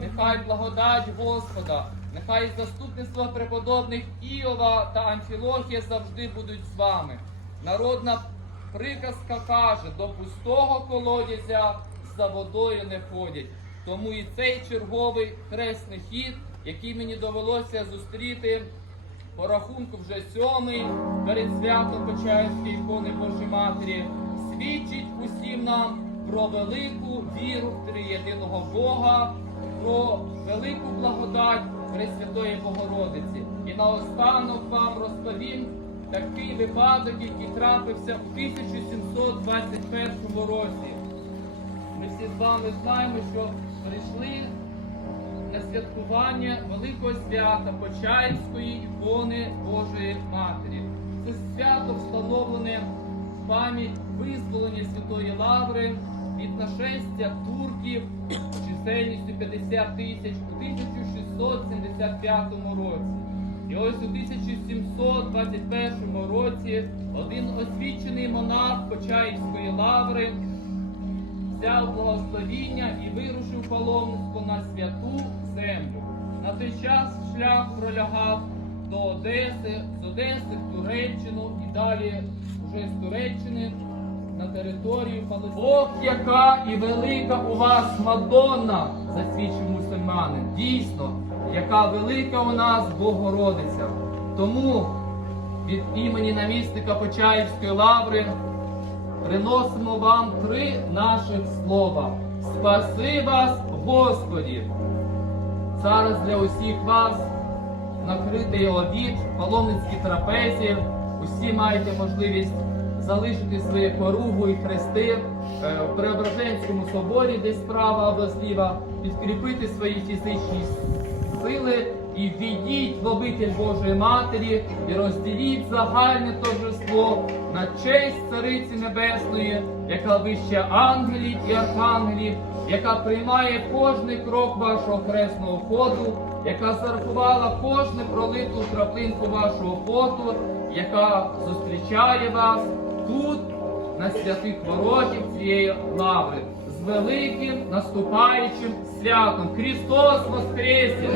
нехай благодать Господа, нехай заступництво преподобних Іова та Амфілохія завжди будуть з вами. Народна приказка каже, до пустого колодязя за водою не ходять. Тому і цей черговий хресний хід, який мені довелося зустріти по рахунку вже сьомий перед святом Почаївської ікони Божої Матері, свідчить усім нам про велику віру в триєдиного Бога, про велику благодать Пресвятої Богородиці. І наостанок вам розповім такий випадок, який трапився у 1721 році. Ми всі з вами знаємо, що прийшли на святкування великого свята Почаївської ікони Божої Матері. Це свято встановлене в пам'ять визволення Святої Лаври від нашестя турків чисельністю 50 тисяч у 1675 році. І ось у 1721 році один освічений монах Почаївської лаври взяв благословіння і вирушив паломництво на святу землю. На той час шлях пролягав до Одеси, з Одеси в Туреччину і далі вже з Туреччини на територію Палестини. Ох, яка і велика у вас Мадонна, засвідчив мусульманин. Дійсно, яка велика у нас Богородиця. Тому від імені намісника Почаївської лаври приносимо вам три наших слова. Спаси вас, Господі! Зараз для усіх вас накритий обід, паломницькі трапезі. Усі маєте можливість залишити своє поругу і хрести е, в Преображенському соборі, десь справа або зліва, підкріпити свої фізичні сили і ввійдіть в обитель Божої Матері і розділіть загальне торжество на честь Цариці Небесної, яка вище ангелів і архангелів, яка приймає кожний крок вашого хресного ходу, яка зарахувала кожну пролиту краплинку вашого поту, яка зустрічає вас тут, на святих воротах цієї лаври. З великим наступаючим святом Христос Воскресе!